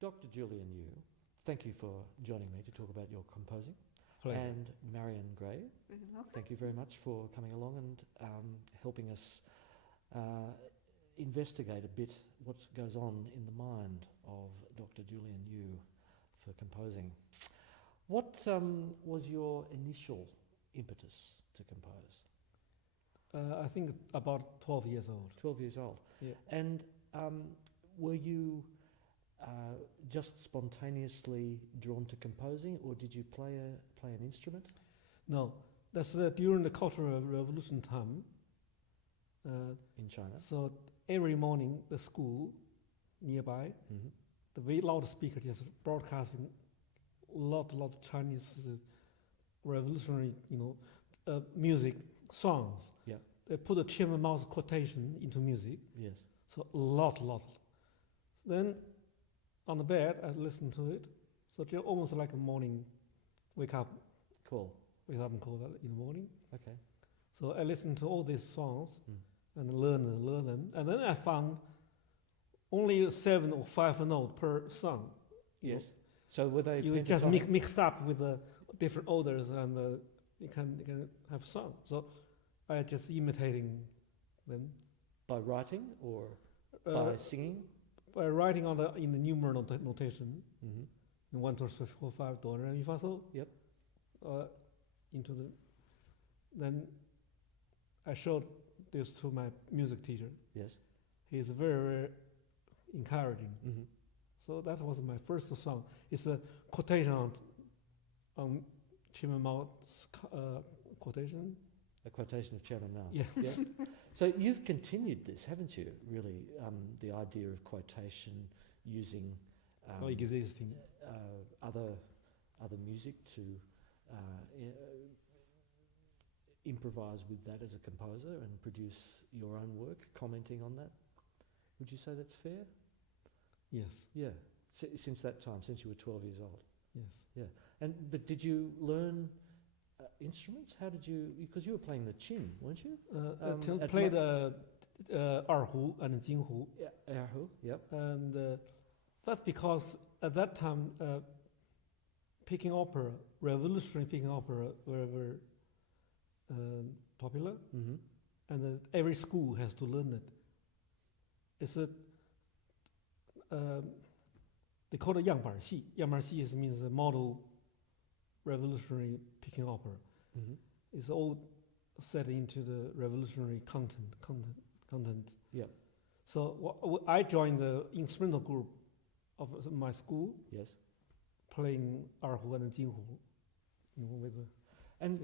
Dr. Julian Yu, thank you for joining me to talk about your composing. Pleasure. And Marion Gray, thank you very much for coming along and helping us investigate a bit what goes on in the mind of Dr. Julian Yu for composing. What was your initial impetus to compose? I think about 12 years old. 12 years old. Yeah. And were you just spontaneously drawn to composing, or did you play an instrument? No, that's during the Cultural Revolution time. In China? So every morning, the school nearby, the very loudspeaker just broadcasting a lot of Chinese revolutionary, music songs. Yeah. They put a Chairman Mao's quotation into music. Yes. So a lot. Then on the bed, I listened to it. So just almost like a morning wake up and call that in the morning. Okay. So I listened to all these songs and learn them. And then I found only 7 or 5 notes per song. Yes. So were they you just mixed up with the different orders, and you can have a song. So I just imitating them. By writing or by singing? By writing in the numeral notation. Mm-hmm. 1, 2, 3, 4, 5, do, re, mi, fa, sol. Yep. Then I showed this to my music teacher. Yes. He is very, very encouraging. Mm-hmm. So that was my first song. It's a quotation on Chairman Mao's quotation. A quotation of Chairman Mao. Yeah. Yeah. So you've continued this, haven't you? Really, the idea of quotation using existing other music to improvise with that as a composer and produce your own work, commenting on that. Would you say that's fair? Yes. Yeah. Since that time, since you were 12 years old. Yes. Yeah. But did you learn instruments? How did you? Because you were playing the chin, weren't you? Played erhu and jinghu. Yeah, erhu. Yep. And that's because at that time, Peking opera, revolutionary Peking opera, were popular, and every school has to learn it. It's they call it 样板戏. 样板戏means a model revolutionary Peking opera. Mm-hmm. It's all set into the revolutionary content. Yeah. So I joined the instrumental group of my school. Yes. Playing erhu and jinghu, with the. And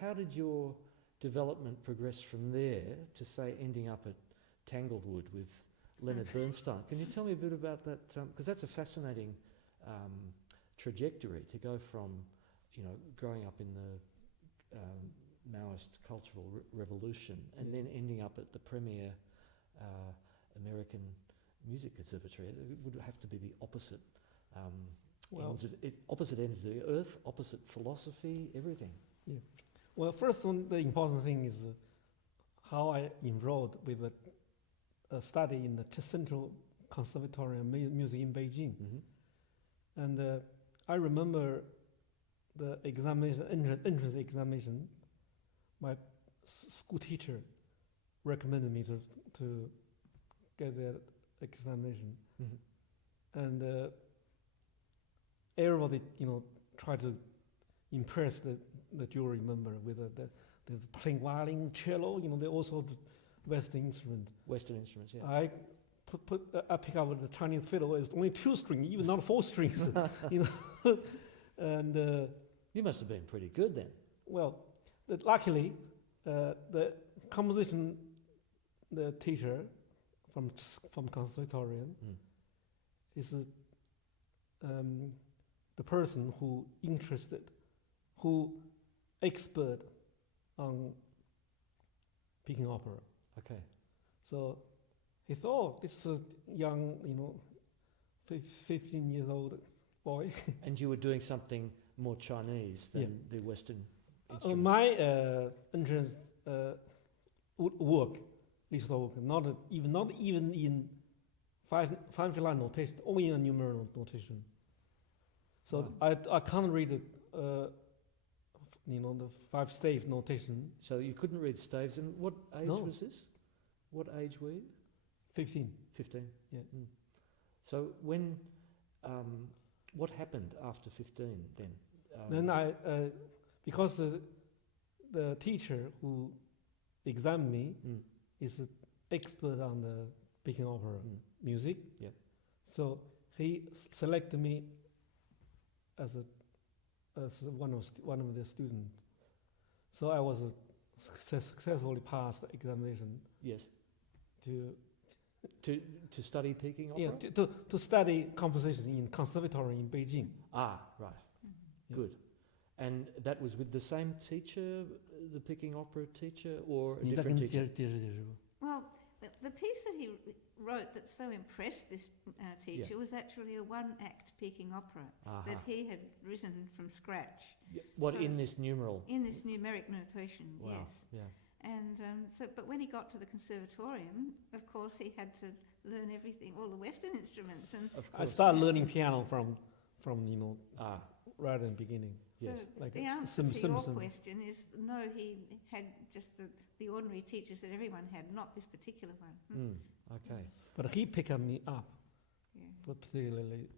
how did your development progress from there to say ending up at Tanglewood with Leonard Bernstein? Can you tell me a bit about that? Because that's a fascinating trajectory to go from, growing up in the Maoist cultural revolution and then ending up at the premier American music conservatory. It would have to be the opposite. Opposite ends of the earth, opposite philosophy, everything. Yeah. Well, first one, the important thing is how I enrolled with a study in the Central Conservatory of Music in Beijing. Mm-hmm. And I remember the examination, entrance examination. My school teacher recommended me to get that examination, and everybody, tried to impress the jury member with the playing violin, cello. They also Western instruments. Western instruments, yeah. I pick up the Chinese fiddle. It's only 2 strings, even not 4 strings. And you must have been pretty good then. Well, luckily, the composition, the teacher from conservatorium is the person who expert on Peking opera. Okay. So he thought this is a young, 15 years old boy. And you were doing something more Chinese than the Western instruments. My entrance would work, this work, not even in five line notation, only a numeral notation. So I can't read it, the 5-stave notation. So you couldn't read staves. And what age was this? What age were you? 15. 15. Yeah. Mm. So when, what happened after 15 then? Then I, because the teacher who examined me is an expert on the picking opera music. Yeah. So he selected me as one of the students. So I was successfully passed the examination. Yes. To study picking opera? Yeah, to study composition in conservatory in Beijing. Ah, right. Mm-hmm. Good. And that was with the same teacher, the picking opera teacher, or a different teacher? Well, the piece that he wrote that so impressed this teacher was actually a one-act picking opera that he had written from scratch. Yeah. What, in this numeral? In this numeric notation, wow. yes. Yeah. And but when he got to the conservatorium, of course, he had to learn everything, all the Western instruments. And I started learning piano from right in the beginning. So yes. like the answer to your question is no, he had just the ordinary teachers that everyone had, not this particular one. Okay. But he picked me up for particularly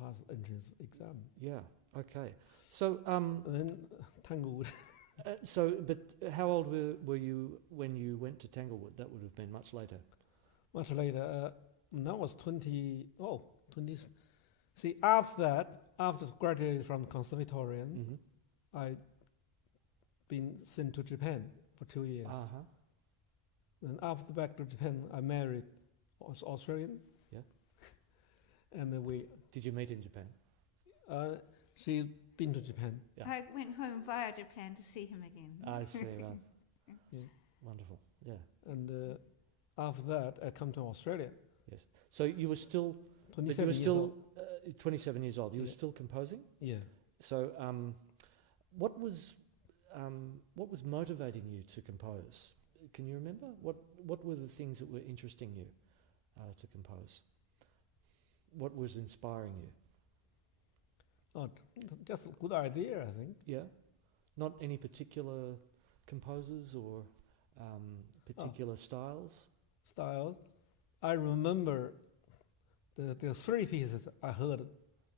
past entrance exam. Yeah, okay. So and then Tanglewood. But how old were you when you went to Tanglewood? That would have been much later. Much later. Now I was 20. See, after graduating from the conservatorium, I'd been sent to Japan for 2 years. Then after back to Japan, I married Australian. Yeah. And then Did you meet in Japan? She'd been to Japan. Yeah. I went home via Japan to see him again. I see. Yeah. Wonderful. Yeah. And after that, I come to Australia. Yes. So you were still 27 years old. 27 years old. You were still composing. Yeah. So, what was motivating you to compose? Can you remember? What were the things that were interesting you to compose? What was inspiring you? Oh, just a good idea, I think. Yeah. Not any particular composers or particular styles? Style. I remember the 3 pieces I heard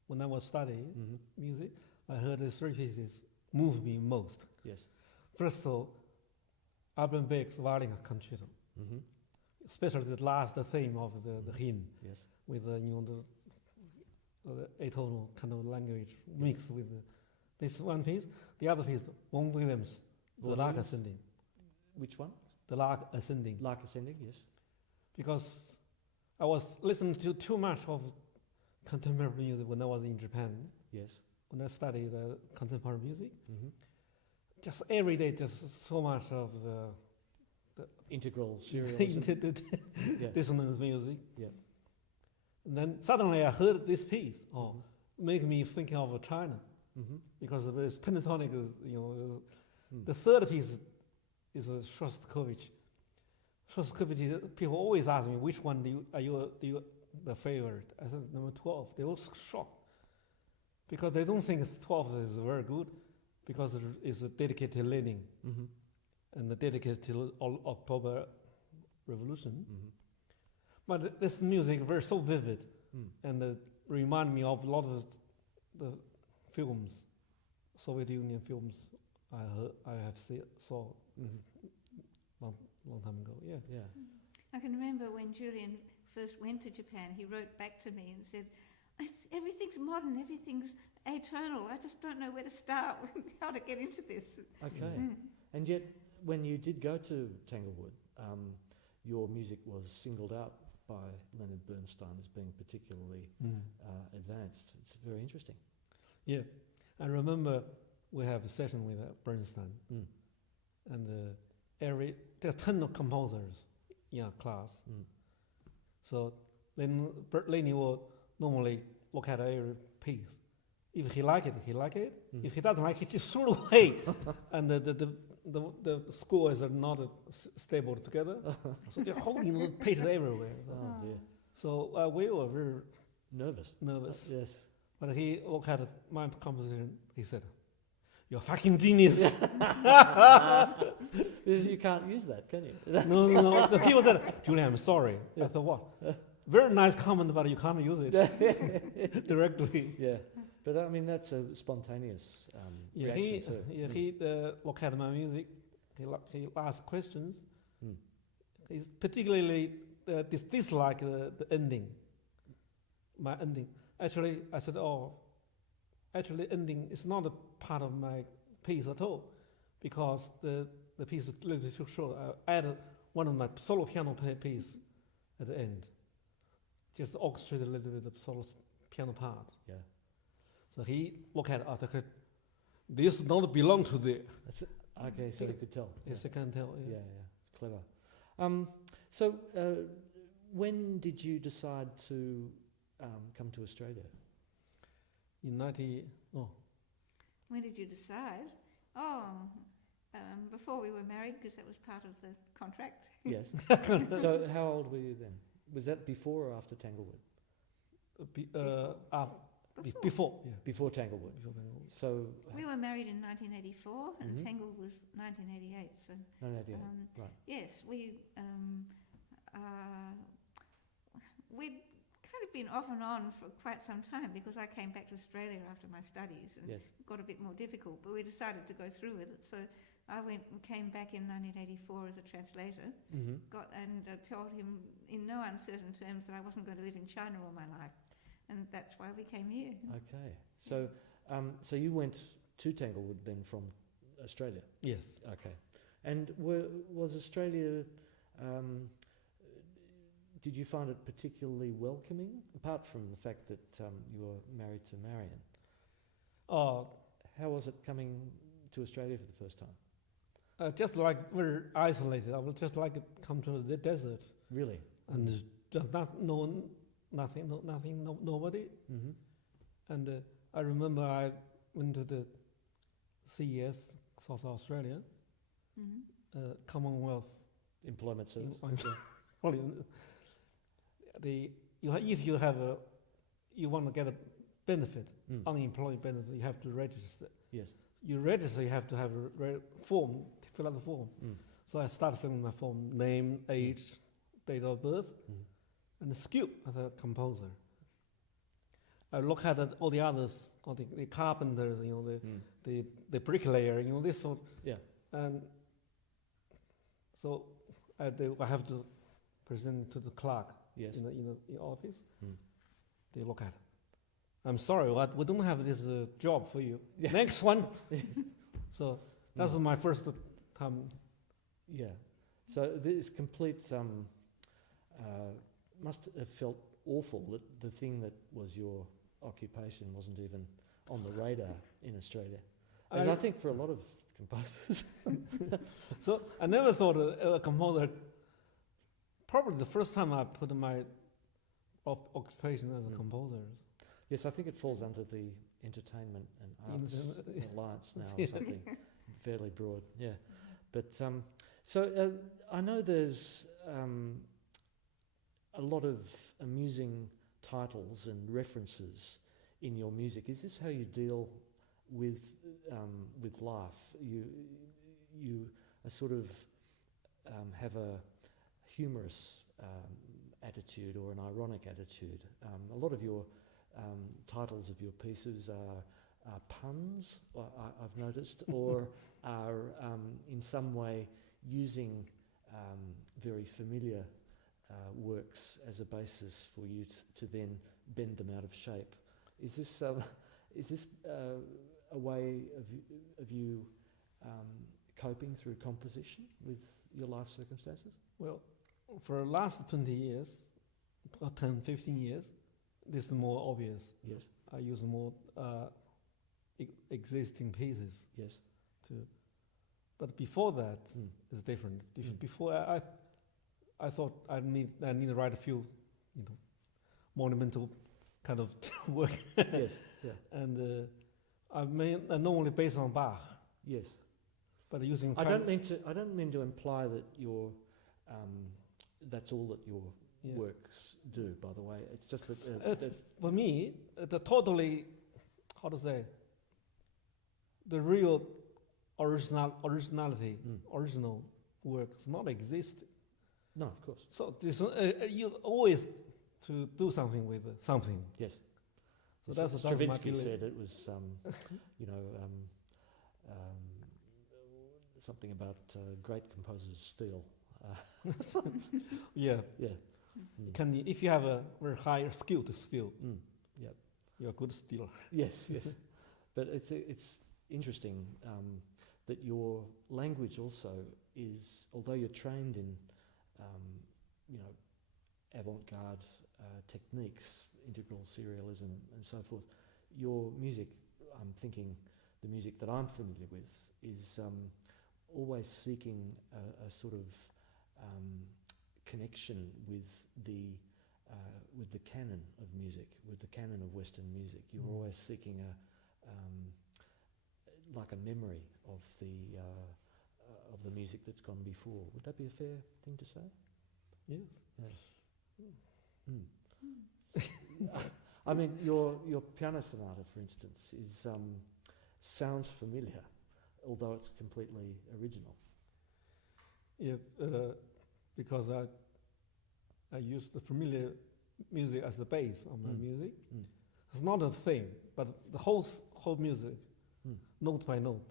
when I was studying music. I heard the 3 pieces moved me most. Yes. First of all, Alban Berg's violin concerto, especially the theme of the hymn. Yes. With the atonal kind of language mixed with this one piece. The other piece, Vaughan Williams, the Lark Ascending. Which one? The Lark Ascending. Lark Ascending, yes. Because I was listening to too much of contemporary music when I was in Japan. Yes. When I studied contemporary music. Just every day, just so much of the integral serials. Dissonance music. Yeah. And then suddenly I heard this piece. Make me think of China. Because it's pentatonic, the third piece is Shostakovich. Shostakovich, people always ask me, which one are you the favorite? I said number 12. They were shocked. Because they don't think 12 is very good, because it's dedicated to Lenin and dedicated to October Revolution. But this music very so vivid and remind me of a lot of the films, Soviet Union films I have saw long time ago. Yeah. I can remember when Julian first went to Japan, he wrote back to me and said, everything's modern, everything's atonal. I just don't know where to start, how to get into this. Okay. And yet, when you did go to Tanglewood, your music was singled out by Leonard Bernstein as being particularly advanced. It's very interesting. Yeah. I remember we have a session with Bernstein, and there are 10 composers in our class. So then Lenny will normally look at every piece. If he like it, he like it. If he doesn't like it, just throw it away. And the scores are not stable together. So they're holding the pages everywhere. Oh dear. So we were very Nervous. nervous. Yes. But he looked at my composition. He said, "You're fucking genius." Because you can't use that, can you? No. The people said, "Julian, I'm sorry." Yeah. I thought, what? Very nice comment, but you can't use it directly. Yeah. But I mean, that's a spontaneous reaction too. He looked at my music. He asked questions. Mm. He's particularly dislike the ending. My ending. Actually, I said, actually, ending is not a part of my piece at all, because the piece is a little bit too short. I added one of my solo piano piece at the end, just orchestrate a little bit of solo piano part. Yeah. So he looked at us. Like, this don't belong to there. Okay, so you could tell. Yes, I can tell. Yeah, clever. So when did you decide to come to Australia? In 90. Oh, When did you decide? Before we were married, because that was part of the contract. Yes. So how old were you then? Was that before or after Tanglewood? before. Yeah. Before Tanglewood. Before Tanglewood. So We were married in 1984, and Mhm. Tanglewood was 1988. So 1988. Right. yes, we'd kind of been off and on for quite some time, because I came back to Australia after my studies, and Yes. it got a bit more difficult. But we decided to go through with it. So I went and came back in 1984 as a translator. Mm-hmm. Told him in no uncertain terms that I wasn't going to live in China all my life, and that's why we came here. Okay. So so you went to Tanglewood then from Australia. Yes. Okay. And was Australia? Did you find it particularly welcoming, apart from the fact that you were married to Marion? How was it coming to Australia for the first time? Just like we're isolated. I would just like to come to the desert Really? and just nobody. Mm-hmm. And I remember I went to the CES, South Australia, Mm-hmm. Commonwealth. Employment service. If you want to get a benefit, Mm. unemployed benefit, you have to register. Yes. You register, you have to have a form, fill out the form. Mm. So I started filling my form, name, age, date of birth, Mm. and skill as a composer. I look at all the others, all the carpenters, the bricklayer, this sort. Yeah. And so I have to present it to the clerk Yes. in the office. Mm. They look at it. I'm sorry, we don't have this job for you. Yeah. Next one. So that was my first time. Yeah. So this complete must have felt awful that the thing that was your occupation wasn't even on the radar in Australia, as I think for a lot of composers. So I never thought a composer. Probably the first time I put my occupation as a composer. Yes, I think it falls under the Entertainment and Arts Alliance now, or something fairly broad. Yeah, but so I know there's a lot of amusing titles and references in your music. Is this how you deal with life? You sort of have a humorous attitude or an ironic attitude. A lot of your titles of your pieces are puns, I've noticed, or are in some way using very familiar works as a basis for you to then bend them out of shape. Is this a way of you coping through composition with your life circumstances? Well, for the last 20 years, 10, 15 years, this is more obvious. Yes. I use more existing pieces. Yes. But before that, it's different. Before I thought I need to write a few, monumental kind of work. Yes. Yeah. And I normally based on Bach. Yes. But using I don't mean to imply that you're that's all that you're Yeah. works do, by the way. It's just that... For me, the totally, how to say, the real originality, original work does not exist. No, of course. So this, you always to do something with something. Yes. So that's Stravinsky said it was, something about great composers steal. Yeah. Yeah. If you have a very high skill to steal, Yep. you're a good stealer. Yes, yes. But it's interesting that your language also is, although you're trained in, avant-garde techniques, integral serialism and so forth, your music, I'm thinking the music that I'm familiar with, is always seeking a sort of connection with the canon of music, with the canon of Western music. You're always seeking like a memory of the music that's gone before. Would that be a fair thing to say? Yes. I mean, your piano sonata, for instance, sounds familiar, although it's completely original. Yeah, because I use the familiar music as the base of my music. It's not a thing, but the whole music, note by note,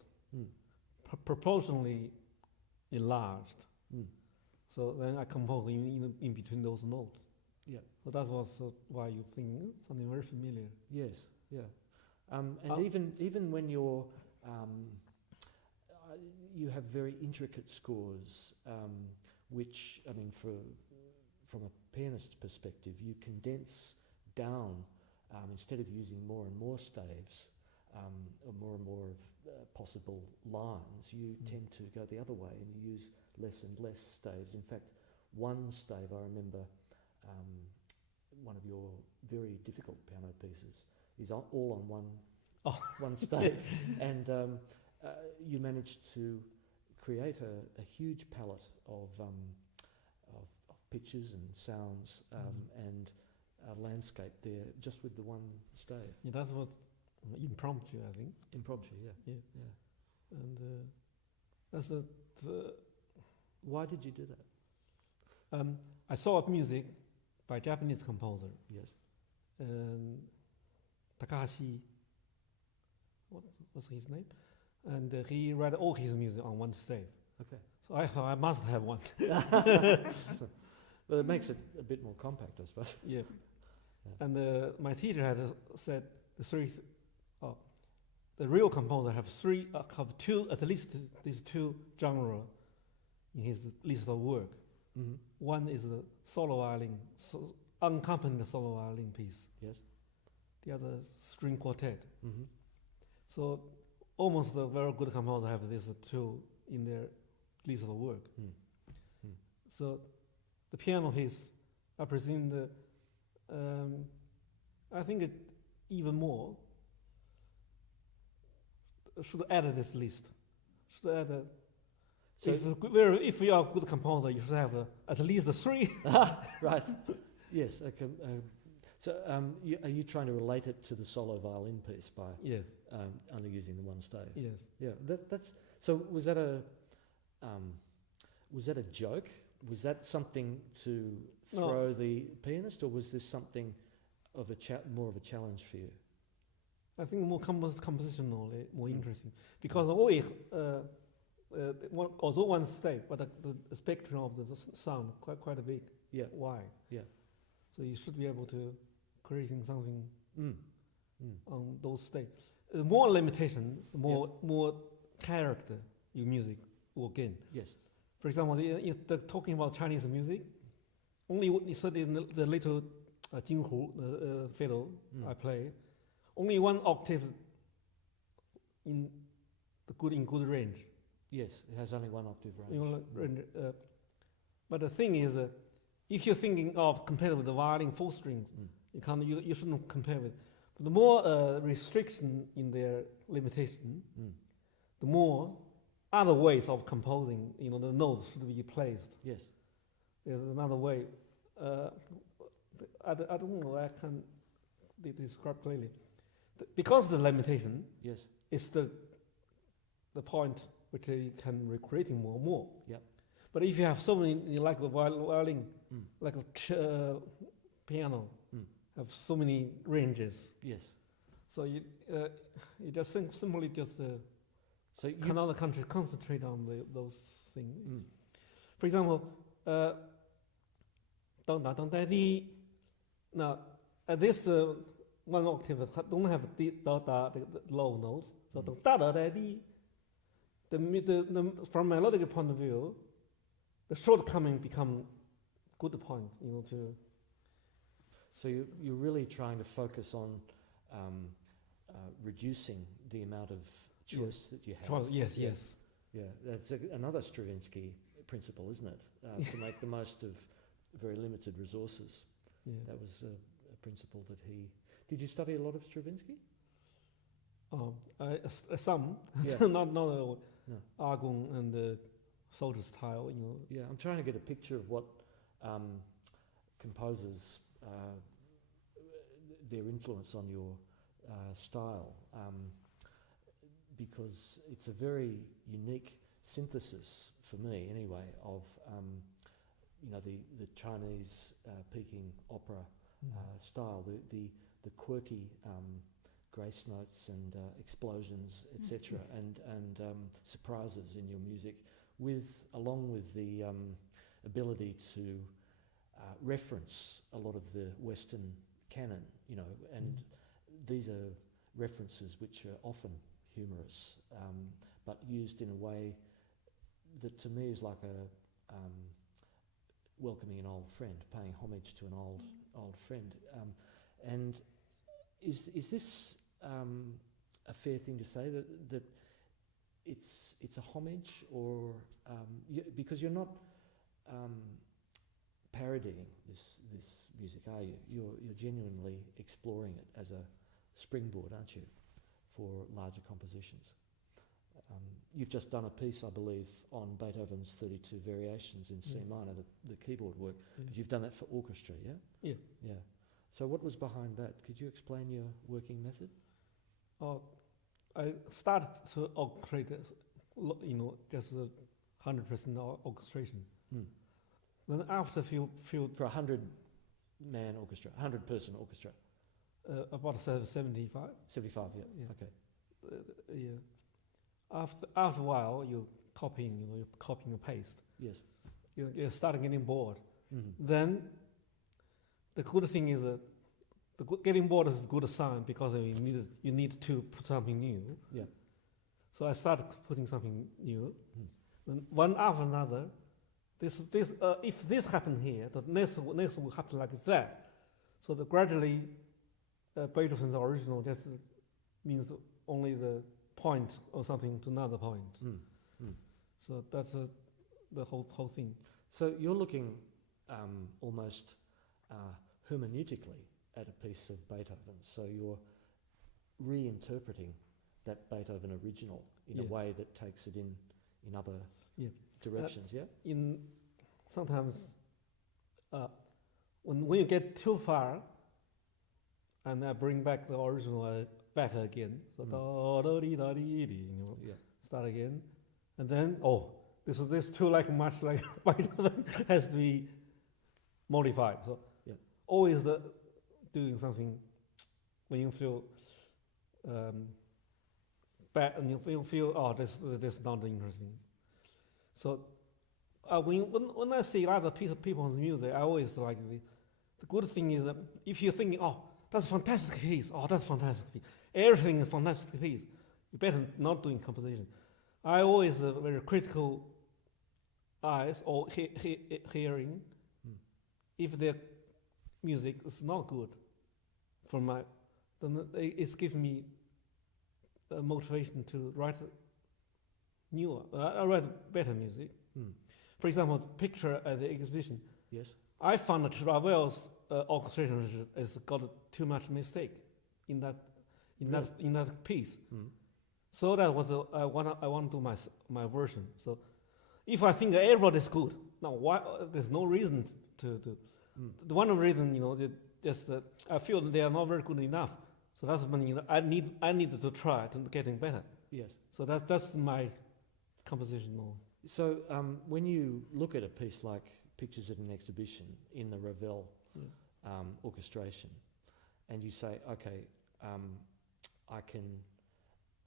proportionally enlarged. So then I compose in between those notes. Yeah. So that was why you think something very familiar. Yes. Yeah. Even when you're you have very intricate scores, which, I mean, from a pianist's perspective, you condense down, instead of using more and more staves, or more and more possible lines, you tend to go the other way and you use less and less staves. In fact, one stave, I remember, one of your very difficult piano pieces is all on one stave, and you managed to create a huge palette of pictures and sounds and a landscape there just with the one stave. Yeah, that's what impromptu, I think. Impromptu, yeah. And that's a. Why did you do that? I saw music by a Japanese composer. Yes. Takahashi. What's his name? And he wrote all his music on one stave. Okay. So I thought I must have one. Well, it makes it a bit more compact, I suppose. Yeah. And my teacher had said the real composer have two, at least these two genres in his list of work. One is the solo violin, unaccompanied solo violin piece. Yes. The other is string quartet. So almost a very good composer have these two in their list of work. So the piano piece, I presume I think it even more should add to this list. Should add So if you are a good composer, you should have at least three. Right. Yes. Okay. So are you trying to relate it to the solo violin piece by only using the one stave? Yes. Yeah. That's. So was that a joke? Was that something to throw the pianist, or was this something of more of a challenge for you? I think more compositionally more interesting, because always although one stave, but the spectrum of the sound quite a big, wide. Yeah. So you should be able to creating something on those staves. The more limitations, the more character your music will gain. Yes. For example, talking about Chinese music, only you said in the little Jinghu, the fiddle I play, only one octave in good range. Yes, it has only one octave range. But the thing is, if you're thinking of compared with the violin full strings, you shouldn't compare with. But the more restriction in their limitation, the more other ways of composing. The notes should be placed. Yes. There's another way I don't know. I can describe clearly. Because the limitation Yes. is the point which you can recreating more and more. Yep. But if you have so many, like a violin, like a piano, have so many ranges. Yes. So you just simply just So you, cannot concentrate on those things. For example, dong da dong da di. Now, at this one octave don't have the low notes. So dong da da da di. From melodic point of view, the shortcoming become good point. To. So you're really trying to focus on reducing the amount of choice that you have. Yes. Yeah, that's another Stravinsky principle, isn't it? To make the most of very limited resources. Yeah. That was a principle that he... Did you study a lot of Stravinsky? Some, Yeah. not No. Argon and the soldier style. Yeah, I'm trying to get a picture of what composers, their influence on your style, because it's a very unique synthesis, for me anyway, of the Chinese Peking opera style, the quirky grace notes and explosions, etc., and surprises in your music, along with the ability to reference a lot of the Western canon, and these are references which are often humorous, but used in a way that to me is like a welcoming an old friend, paying homage to an old friend. And is this a fair thing to say that it's a homage, or because you're not parodying this music, are you? You're genuinely exploring it as a springboard, aren't you, for larger compositions? You've just done a piece, I believe, on Beethoven's 32 variations in C minor, the keyboard work, but you've done that for orchestra, yeah? Yeah. Yeah. So what was behind that? Could you explain your working method? I started to orchestrate, just 100% orchestration. Then after a few For a 100-man orchestra, 100-person orchestra? about 75. 75, yeah. Yeah. Okay. Yeah. After a while, you copy and paste. Yes. You start getting bored. Mm-hmm. Then the good thing is that getting bored is a good sign, because you need to put something new. Yeah. So I started putting something new. Then one after another. If this happened here, the next will happen like that. So gradually, Beethoven's original just means only the point or something to another point. So that's the whole thing. So you're looking almost hermeneutically at a piece of Beethoven. So you're reinterpreting that Beethoven original in a way that takes it in other directions. Sometimes when you get too far, and I bring back the original back again. So start again, and then this too much like Beethoven has to be modified. So always doing something when you feel bad and you feel this is not interesting. So when I see other people's music, I always like the good thing is that if you think, that's a fantastic piece, that's a fantastic piece, everything is a fantastic piece, you better not doing composition. I always very critical eyes or hearing if their music is not good then it's given me a motivation to write better music. For example, picture at the exhibition. Yes. I found that Ravel's orchestration has got too much mistake in that piece. So that was I want to do my version. So if I think everybody's good, now why there's no reason to The one reason, just that I feel that they are not very good enough. So that's when I needed to try to getting better. Yes. So that's my composition. So when you look at a piece like Pictures at an Exhibition in the Ravel orchestration, and you say, okay,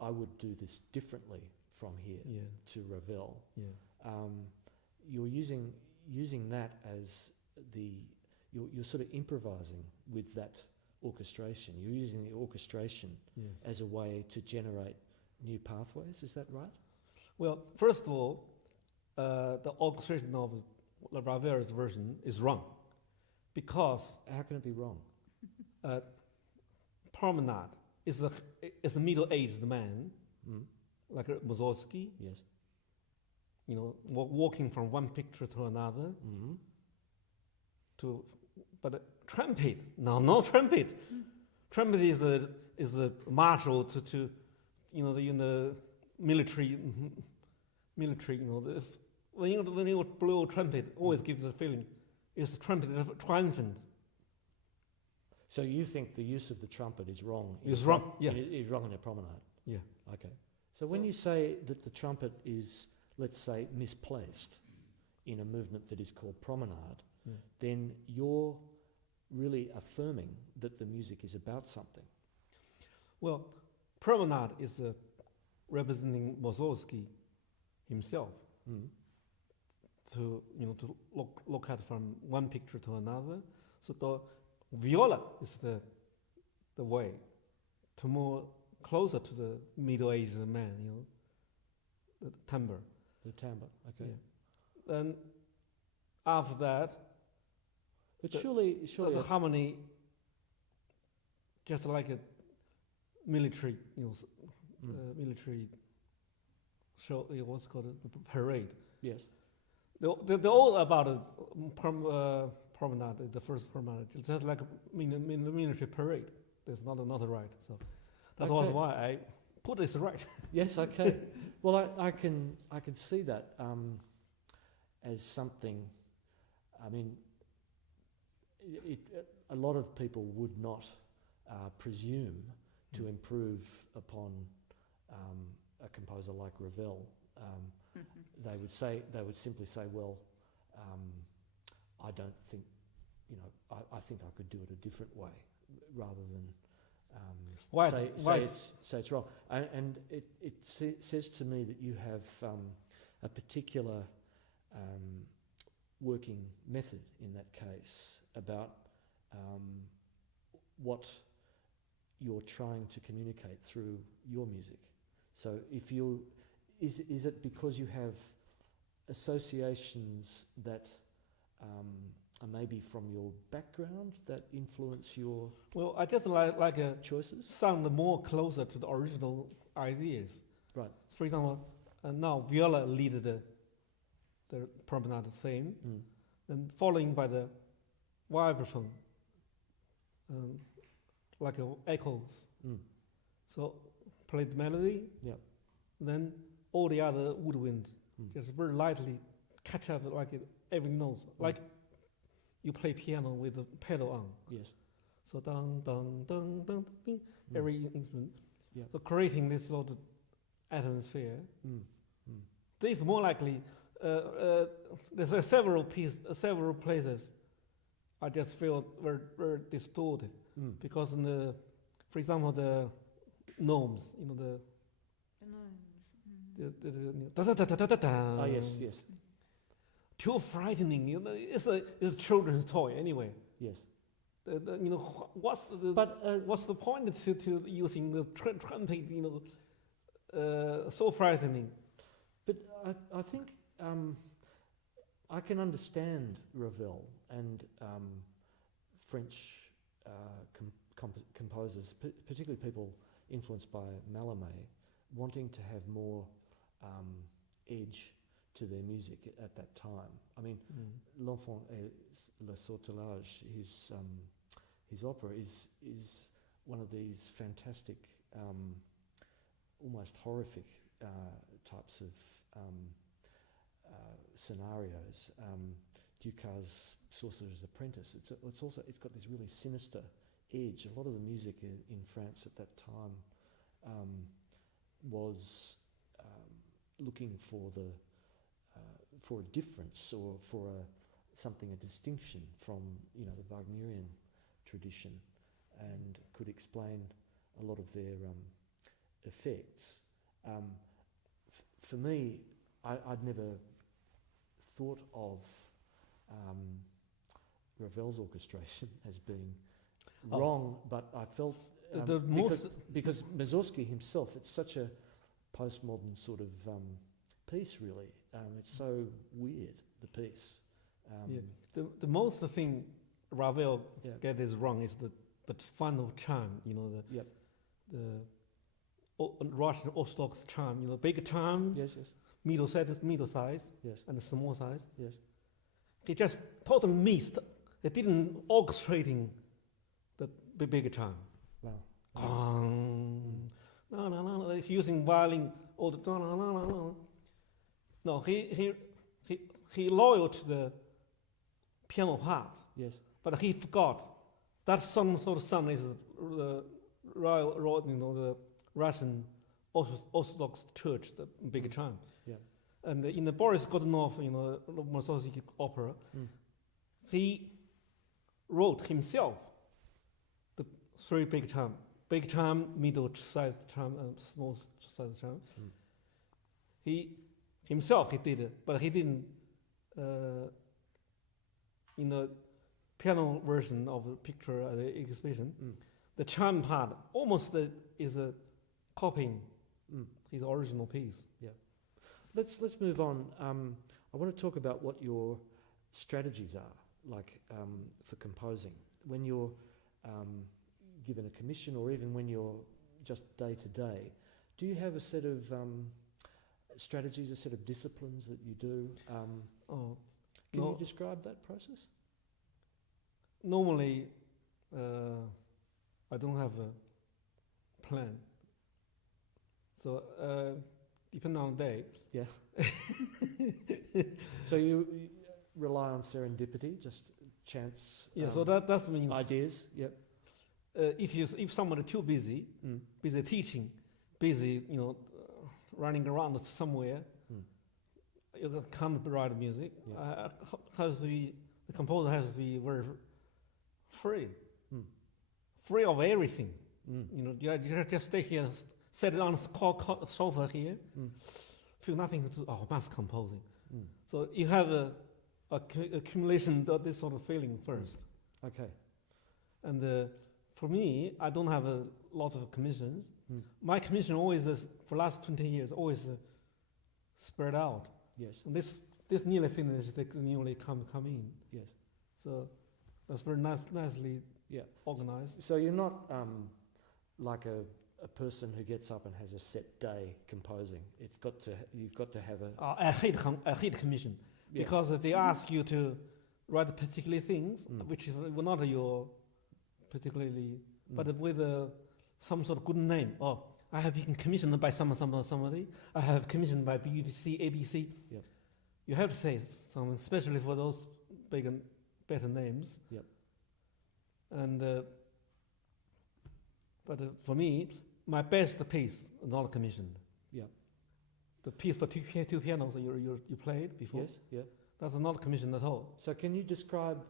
I would do this differently from here to Ravel. Yeah. You're using that as you're sort of improvising with that orchestration. You're using the orchestration as a way to generate new pathways. Is that right? Well, first of all, the orchestration of the Ravel's version is wrong, because how can it be wrong? Promenade is a middle-aged man, like Mussorgsky. Yes. Walking from one picture to another. But trumpet, no trumpet. Trumpet is a marshal to in the military. When you blow a trumpet, always gives a feeling. It's a trumpet triumphant. So you think the use of the trumpet is wrong? It's wrong. Yeah. It is wrong in a promenade. Yeah. Okay. So when you say that the trumpet is, let's say, misplaced in a movement that is called promenade, then you're really affirming that the music is about something. Well, promenade is representing Mussorgsky himself. To look at from one picture to another. So the viola is the way to move closer to the middle-aged man. The timbre. The timbre. Okay. Yeah. Then after that, but surely the harmony, just like a military, military show. What's called a parade. Yes. They're all about a promenade, the first promenade. It's just like a military parade. There's not another right. So that's also why I put this right. Yes. Okay. Well, I can see that as something. I mean, a lot of people would not presume to improve upon a composer like Ravel. They would simply say, well, I don't think, I think I could do it a different way, rather than say it's wrong. And it says to me that you have a particular working method in that case about what you're trying to communicate through your music. So if is it because you have associations that are maybe from your background that influence your Well, I just like choices? Sound more closer to the original ideas. Right. For example, now viola lead the promenade theme, then following by the vibraphone, like echoes. So play the melody. Yeah. Then all the other woodwind just very lightly catch up like every note, like you play piano with the pedal on. Yes. So dun dun dun dun ding, every instrument. Yeah. So creating this sort of atmosphere. This is more likely. There's several places I just feel very distorted because for example, the gnomes, The gnomes. Oh yes, yes. Too frightening. It's a children's toy anyway. Yes. What's the point to using the trumpet? So frightening. But I think I can understand Ravel and French composers, particularly people influenced by Mallarmé, wanting to have more edge to their music at that time. I mean, L'Enfant et le Sortilège, his opera is one of these fantastic, almost horrific types of scenarios, Ducas's Sorcerer's Apprentice. It's got this really sinister edge. A lot of the music in France at that time was looking for a difference or for a distinction from the Wagnerian tradition, and could explain a lot of their effects. For me, I'd never thought of Ravel's orchestration as being wrong, but I felt because Mussorgsky himself, it's such a postmodern sort of piece, really. It's so weird, the piece. The most thing Ravel get is wrong is the final chime, the Russian Orthodox chime, big chime, yes, middle size, yes, and small size. yes, He just totally missed. They didn't orchestrating the big chime. wow, Like using violin or the No, he loyal to the piano part, yes, but he forgot that some sort of son is the the Russian Orthodox Church, the big chime. yeah, And in the Boris Godunov, Mussorgsky opera, he wrote himself the three big chime, middle-sized chime, and small-sized chime. He did it, but he didn't. In the piano version of the picture at the exhibition, the chime part almost is a copying his original piece. yeah. Let's move on. I want to talk about what your strategies are like for composing when you're given a commission, or even when you're just day to day. Do you have a set of strategies, a set of disciplines that you do? Can you describe that process? Normally, I don't have a plan. So, depending on the day. Yeah. So you rely on serendipity, just chance. Yeah. So that means ideas. Yep. If someone is too busy teaching, busy running around somewhere, you can't write music. Yeah. The composer has to be very free of everything. You just stay here, sit on the sofa here, feel nothing to do. Oh, mass composing. So you have a accumulation of this sort of feeling first. Okay. And for me, I don't have a lot of commissions. My commission always is, for last 20 years, always spread out. Yes. And this nearly finished, they newly come in. Yes. So that's very nicely organized. So you're not like a person who gets up and has a set day composing. You've got to have a. I hate commission because they ask you to write particular things, which is not your particularly, but with some sort of good name. Oh, I have been commissioned by somebody. I have commissioned by BBC, ABC. Yep. You have to say something, especially for those better names. Yep. And but for me, my best piece not commissioned. Yeah. The piece for two pianos you played before. Yes. Yeah. That's not commissioned at all. So can you describe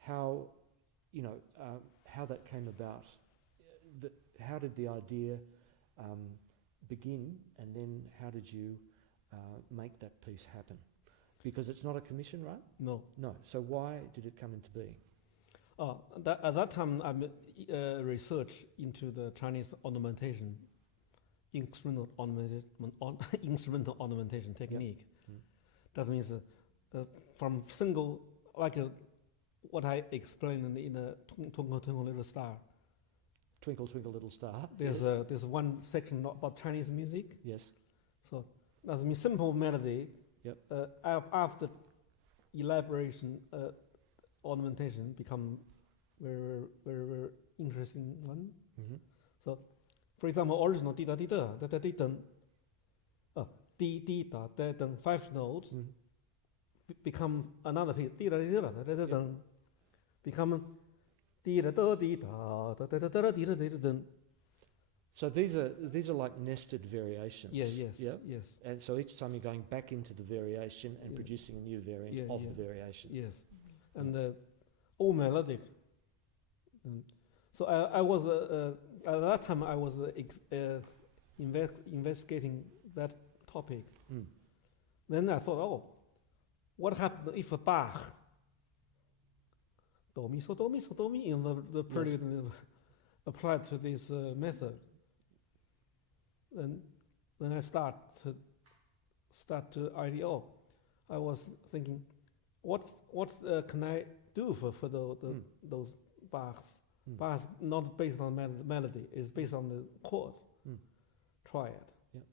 how how that came about? How did the idea begin, and then how did you make that piece happen? Because it's not a commission, right? No. No. So why did it come into being? At that time, I researched into the Chinese ornamentation, instrumental ornamentation technique. That means from single, what I explained in the Twinkle Twinkle Little Star. Twinkle Twinkle Little Star. There's one section about Chinese music. Yes. So that's a simple melody. Yep. After elaboration, ornamentation become very, very, very interesting one. So, for example, original di da di da di dun, di da da dun, 5 notes, become another piece. Become dee-da-da-dee-da-da-da-da-da-dee-da-dee-da-dun. So these are like nested variations. Yes. And so each time you're going back into the variation and producing a new variant of the variation. Yes, and all melodic. So I was at that time I was investigating that topic. Then I thought, what happened if a Bach do mi so do mi in the period applied to this method? Then I start to idea. I was thinking, what can I do for those Bachs? Bachs not based on melody, it's based on the chord, triad. Yeah.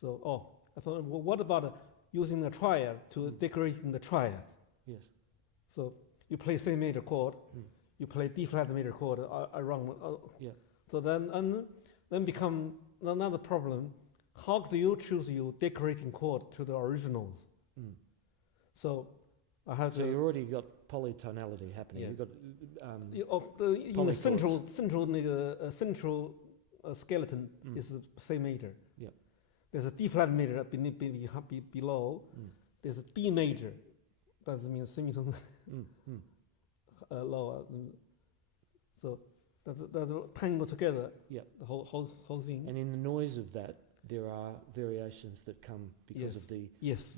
So I thought, well, what about using the triad to decorate the triad? Yes. So you play C major chord, you play D flat major chord around. So then become another problem. How do you choose your decorating chord to the originals? So I have to. So you already got polytonality happening. Yeah. You've got in the central skeleton is the C major. Yeah. There's a D flat major below. There's a B major. That means semitone lower. So that tangle together. Yeah. The whole thing. And in the noise of that, there are variations that come because of the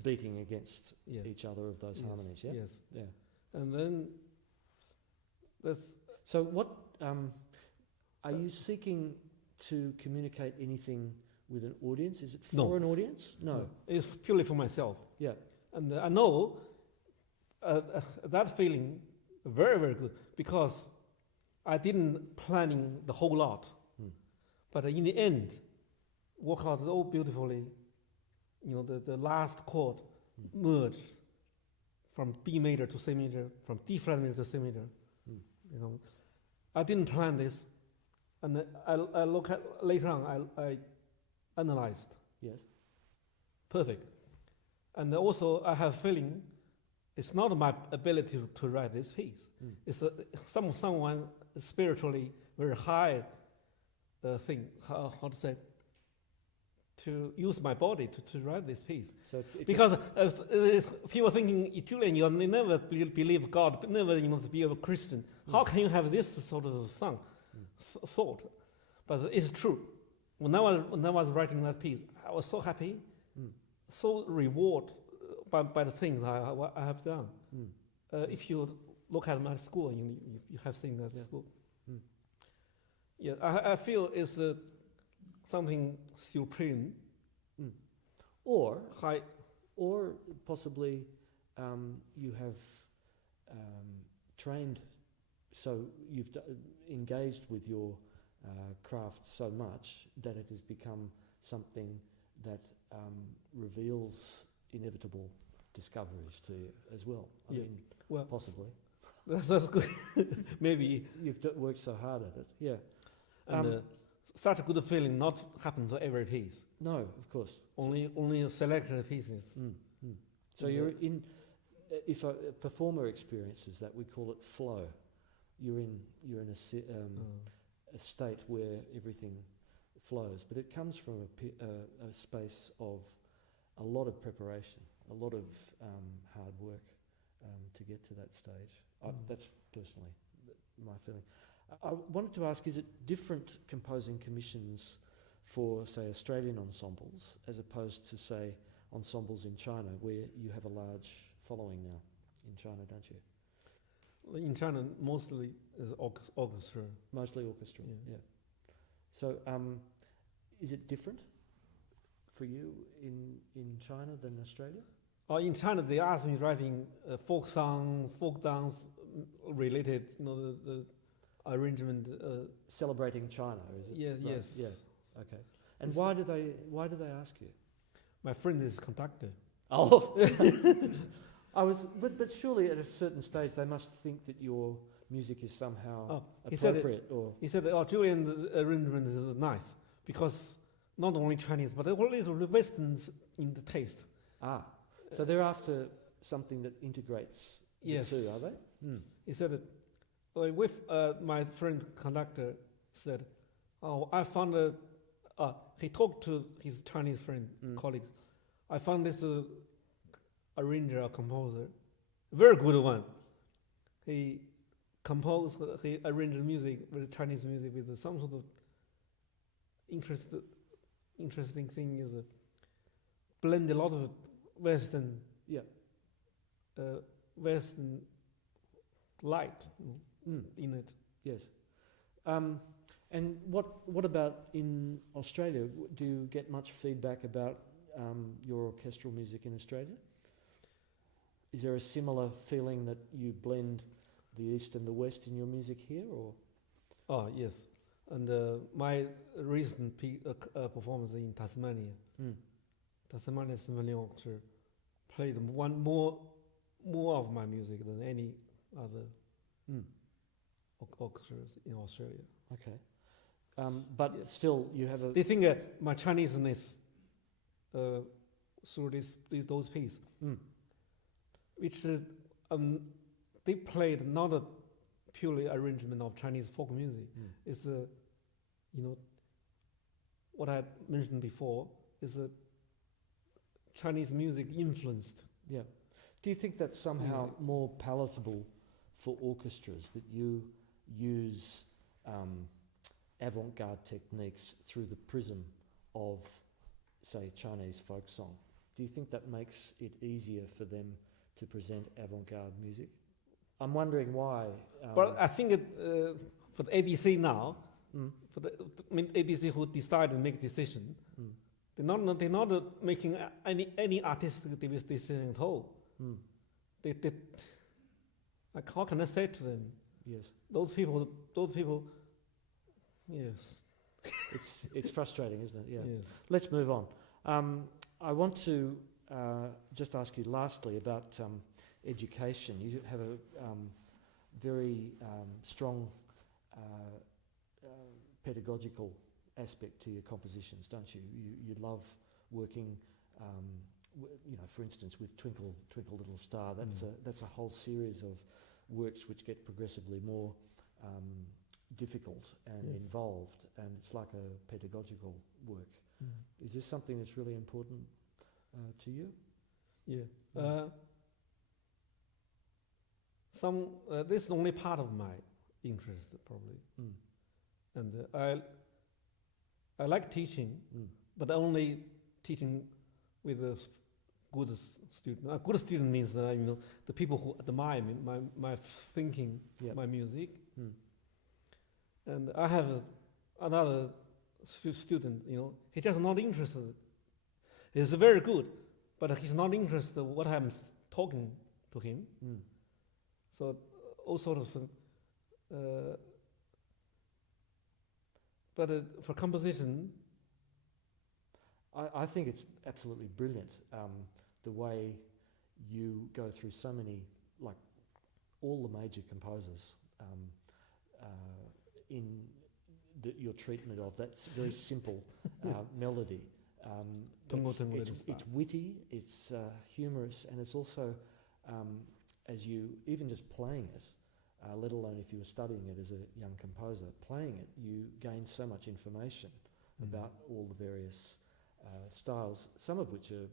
beating against each other of those harmonies. Yeah. Yes. Yeah. And then that's. So what are you seeking to communicate anything with an audience? Is it for an audience? No. It's purely for myself. Yeah. And I know that feeling very, very good because I didn't planning the whole lot, but in the end, work out so beautifully. The last chord merged from B major to C major, from D flat major to C major. I didn't plan this, and I look at later on. I analyzed. Yes. Perfect. And also I have feeling it's not my ability to write this piece. It's someone spiritually very high thing. How to say? To use my body to write this piece. So because people thinking, Julian, you never believe God, never to be a Christian. How can you have this sort of thought? But it's true. When I was writing that piece, I was so happy, so rewarded by the things I have done. If you look at my school, you have seen that school. Yeah, I feel it's something supreme, or high, or possibly you have trained, so you've engaged with your craft so much that it has become something that reveals inevitable discoveries to you as well. I mean, possibly. That's good. Maybe you've worked so hard at it. Yeah. And such a good feeling not happen to every piece. No, of course. Only selected pieces. So you're in. If a performer experiences that, we call it flow. You're in a state where everything flows, but it comes from a space of a lot of preparation, a lot of hard work to get to that stage. That's personally my feeling. I wanted to ask, is it different composing commissions for, say, Australian ensembles as opposed to, say, ensembles in China, where you have a large following now in China, don't you? In China, mostly is orchestra. Mostly orchestra, yeah. So, is it different for you in China than Australia? In China, they asked me writing folk songs, folk dance related, the arrangement. Celebrating China, is it? Yeah, right. yes. Yeah. Okay. And why do they ask you? My friend is conductor. Oh, but surely at a certain stage they must think that your music is somehow appropriate. He said, Julian's arrangement is nice because not only Chinese but also Westerns in the taste. So they're after something that integrates Yes. the two, are they? He said, with my friend conductor said, oh, I found he talked to his Chinese friend, colleagues. I found this arranger, a composer, very good one. He arranged music with Chinese music with some sort of interesting thing is blend a lot of Western light in it. Yes. And what about in Australia? Do you get much feedback about your orchestral music in Australia? Is there a similar feeling that you blend the East and the West in your music here, or? Oh, yes. And my recent performance in Tasmania, Tasmania Symphony Orchestra played more of my music than any other orchestras in Australia. Okay. But still, you have a... They think my Chineseness through those pieces, which they played not a purely arrangement of Chinese folk music. It's what I mentioned before is a Chinese music influenced. Yeah. Do you think that's somehow more palatable for orchestras, that you use avant-garde techniques through the prism of, say, Chinese folk song? Do you think that makes it easier for them to present avant-garde music? I'm wondering why. But I think for the ABC now, ABC who decided to make decision, they're not making any artistic decision at all. How can I say to them? Yes. Those people. Yes. It's frustrating, isn't it? Yeah. Yes. Let's move on. I want to just ask you lastly about education. You have a very strong pedagogical aspect to your compositions, don't you? You love working, for instance, with Twinkle, Twinkle Little Star. That's a whole series of works which get progressively more difficult and involved, and it's like a pedagogical work. Is this something that's really important to you? Yeah. This is only part of my interest, probably. And I like teaching, but only teaching with a good student. A good student means that the people who admire me, my thinking, my music. And I have another student. He just not interested. He's very good, but he's not interested in what I'm talking to him. So all sorts of but for composition, I think it's absolutely brilliant, the way you go through so many, like all the major composers, in your treatment of that very simple melody. It's witty, it's humorous, and it's also, as you, even just playing it, let alone if you were studying it as a young composer, playing it, you gain so much information about all the various styles, some of which are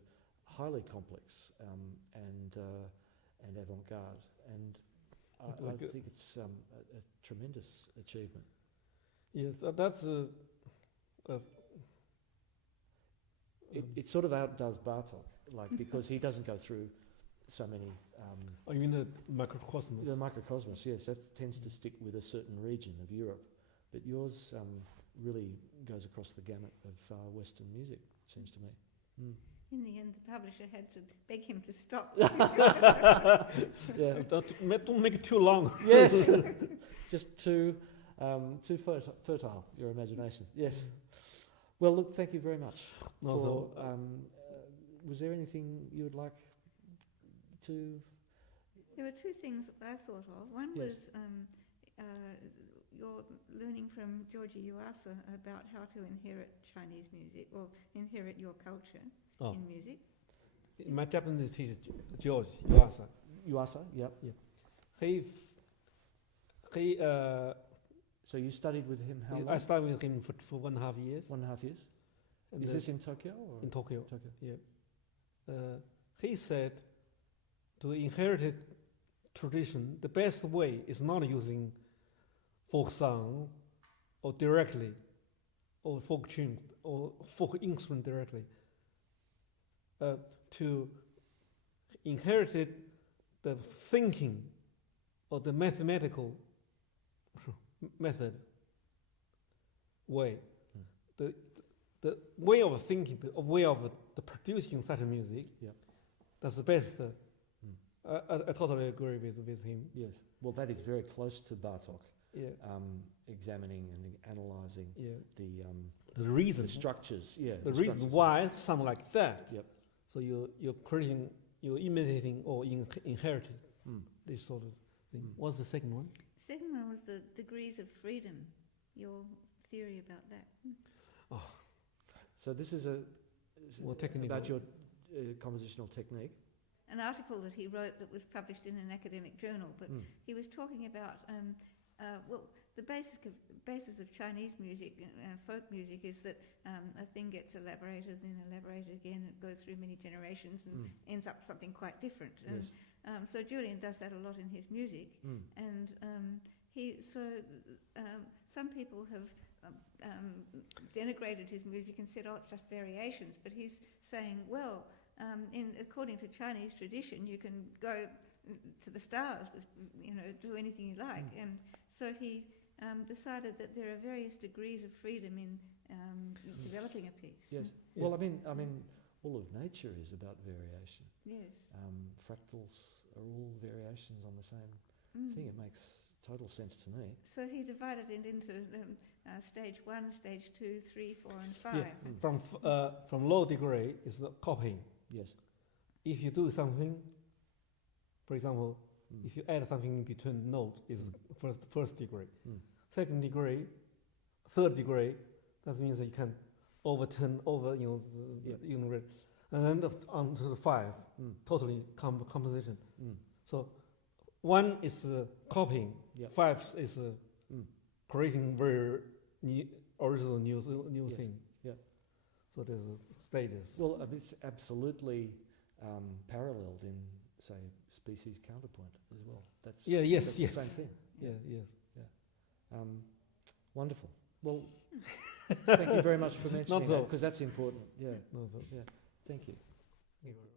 highly complex and avant-garde. And I think it's a tremendous achievement. Yes, that's it sort of outdoes Bartók, because he doesn't go through so many. You mean the microcosmos? The microcosmos, yes, that tends to stick with a certain region of Europe, but yours really goes across the gamut of Western music, it seems to me. In the end, the publisher had to beg him to stop. Yeah. Don't make it too long. Yes, just too fertile, your imagination. Yes. Well, look, thank you very much. Was there anything you would like to? There were two things that I thought of. One was you're learning from Georgie Yuasa about how to inherit Chinese music or inherit your culture in music. My Japanese teacher, George Yuasa, Yuasa, yep. he So you studied with him how long? I studied with him for 1.5 years. 1.5 years? And Is this in Tokyo? Or? in Tokyo? Tokyo. Yeah. He said, to inherited tradition, the best way is not using folk song or directly, or folk tune or folk instrument directly. To inherited the thinking or the mathematical method way, the way of thinking, the way of the producing such music. Yep. That's the best. I totally agree with him. Yes. Well, that is very close to Bartok. Yeah. Examining and analysing The reason, the structures. Yeah. the reason why it sounds like that. Yep. So you're creating, you're imitating or inheriting this sort of thing. What's the second one? Second one was the degrees of freedom. Your theory about that. So this is More technical. about your compositional technique. An article that he wrote that was published in an academic journal, but he was talking about, the basis of Chinese music, folk music, is that a thing gets elaborated, then elaborated again, it goes through many generations and ends up something quite different. Yes. And so Julian does that a lot in his music, and some people have denigrated his music and said, oh, it's just variations, but he's saying, well, according to Chinese tradition, you can go to the stars with, do anything you like. And so he decided that there are various degrees of freedom in developing a piece. Yes. Yeah. Well, I mean, all of nature is about variation. Yes. Fractals are all variations on the same thing. It makes total sense to me. So he divided it into stage 1, stage 2, 3, 4, and 5. Yeah. From low degree is the copying. Yes. If you do something, for example, if you add something in between notes, is first degree. Second degree, third degree, that means that you can overturn and then on to the 5, totally composition. So 1 is copying, 5 is creating very original new thing. Yeah. So there's a status. Well, it's absolutely paralleled in, say, species counterpoint as well. That's the same thing. Wonderful. Well, thank you very much for mentioning that, because that's important. Yeah. No, Thank you. Thank you.